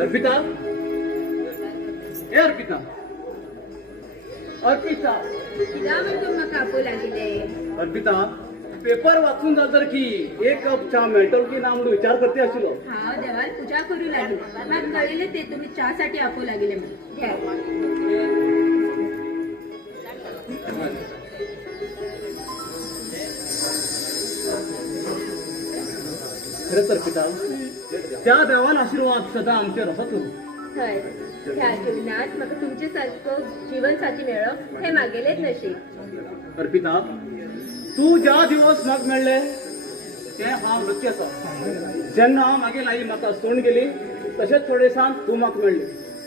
अर्पिता, ए अर्पिता, अर्पिता, कित्याक म्हण तूं म्हाका आपू लागिले? अर्पिता, पेपर वाचून जातर की एक कप चा मेळटलो की ना म्हणून विचार करते आशिल्लो. हांव देवान पुजा करूं लागली. म्हाका कळिल्लें ते तुमी च्या साठी आपू लागिले म्हणून. घे. खरंच अर्पिता, त्या देवान आशीर्वाद सदा आमचेर असोच करूं. हय, ह्या जीवनात म्हाका तुमचे सारको जीवनसाथी मेळ्ळो हें म्हागेलेंच नशीब. अर्पिता, तू ज्या दिवस म्हाका मेळ्ळे ते हांव नक्की आसा. जेन्ना म्हागे आई म्हाका सोडून गेली तशेंच थोडे दिसान तू म्हाका मेळ्ळी.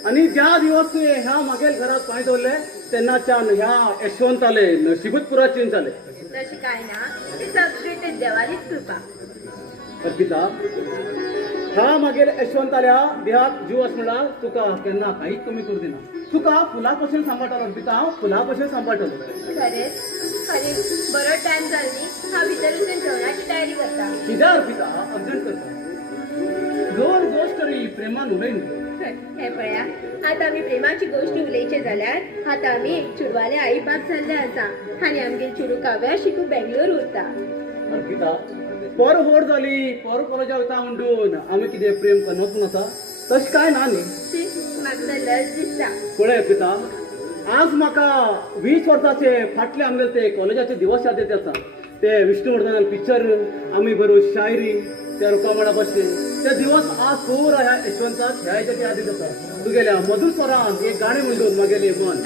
आनी ज्या दिवस तुवें ह्या म्हागेल घरात पांय दवरले तेन्नाच्यान ह्या यशवंताले नशिबूच पुरा चेंज जाले. तशें कांय ना, ती सगळी ते देवालीच कृपा. अर्पिता, ह्या मागीर यशवंताल्या देहाक जीव आस म्हणल्यार तुका केन्ना कांयच कमी करूं दिना. तुका फुला भशेन सांबाळटलो अर्पिता, हांव फुला भशेन सांबाळटलो. खरेंच बरो टायम जालो न्ही. हांव भितर वचून जेवणाची तयारी करता. कित्याक अर्पिता अर्जंट करता? दोन गोश्ट तरी प्रेमान उलयन. हे पळया, आतां आमी प्रेमाची गोश्ट उलयचे जाल्यार आतां आमी एक चेडवाले आई बाप जाल्ले आसा आनी आमगे चेडूं काव्या शिकूंक बेंगलोर उरता. अर्पिता, पर व्हड जाली, पर कॉलेजाक वता म्हणून आमी कितें प्रेम करनात म्हूण आसा? तशें कांय ना न्ही. म्हाका तर लज दिसता. पळय अर्पिता, आज म्हाका 20 वर्साचे फाटले आमगेले ते कॉलेजाचे दिवस याद येता. ते विष्णुवर्धन पिक्चर, आमी बरो शायरी, त्या रुकामणा बशेन ते दिवस आज पुरा ह्या यशवंताक ह्या हेच्याची यादीत आसा. तुगेल्या मधुर स्वरान एक गाणें म्हणून म्हागेलें मन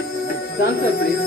सांग सर प्लीज.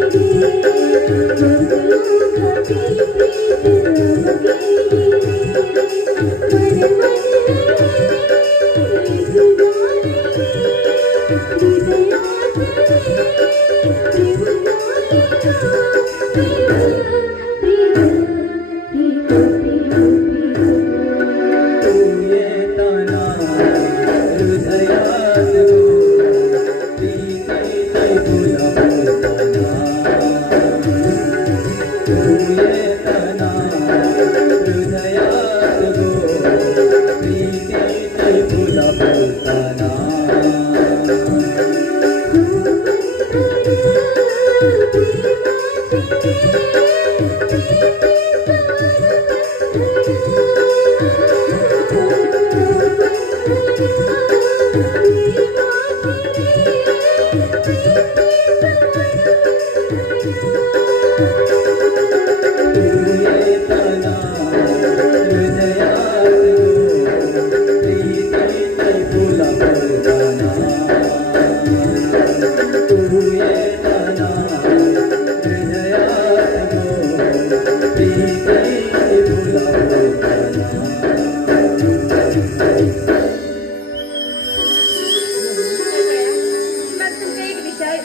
Thank you. फुला फुलताना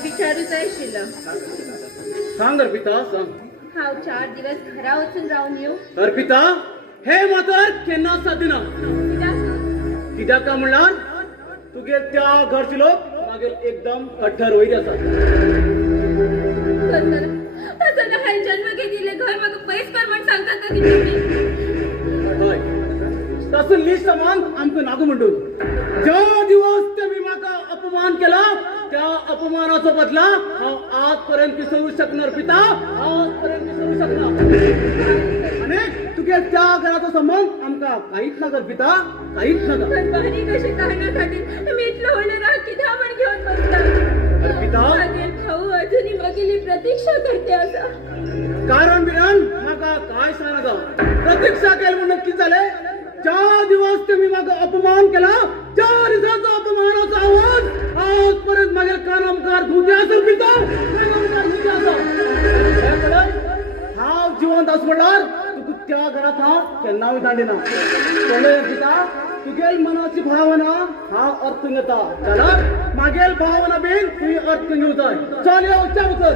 विचारूच आशिल्लो. सांग अर्पिता सांग. हांव 4 दिवस घरा वचून रावन येऊ. अर्पिता हे मातर केन्ना सादिना कित्याक काय म्हणल्यार तुगे त्या घरचे लोक मागीर एकदम कट्टर वैरी आसा. हांवें जन्म घेतिल्लें घर म्हाका पयस कर म्हण सांगतात का कितें? हय तसं लिस्ट मान आमकां नागू म्हणटू. ज्या दिवस तेमी म्हाका अपमान केला त्या अपमानाचो बदला हांव आजपर्यंत विसरू शकणार पिता, आजपर्यंत विसरू शकणार. आणि तुगे त्या घराचो संबंध आमकां काहीच नाका पिता, काहीच नाका. बारीक अशें कारणां खातीर मी इतलो व्हडलो राग कित्याक म्हण घेवन बसता? पिता मागीर भाऊ अजुनी मागेली प्रतीक्षा करते आसा. कारण बिरान म्हाका काय सांगनाका. प्रतीक्षा केली म्हणून कितें जालें? ज्या दिवस तुम्ही म्हाका अपमान केला त्या दिसाचो अपमानाचो आवाज आजपर्यंत मागीर कानामकार घुंवचे आसा पिता, कानामकार घुंवचे आसा. हांव जिवंत आस म्हणल्यार तुका त्या घरात हांव केन्नाय दांडिना. पळय पिता तुगेल मनाची भावना हांव अर्थ घेता जाल्यार मागेल भावना बीन तुवें अर्थ घेवं जाय. चल यो उच्चा उतर.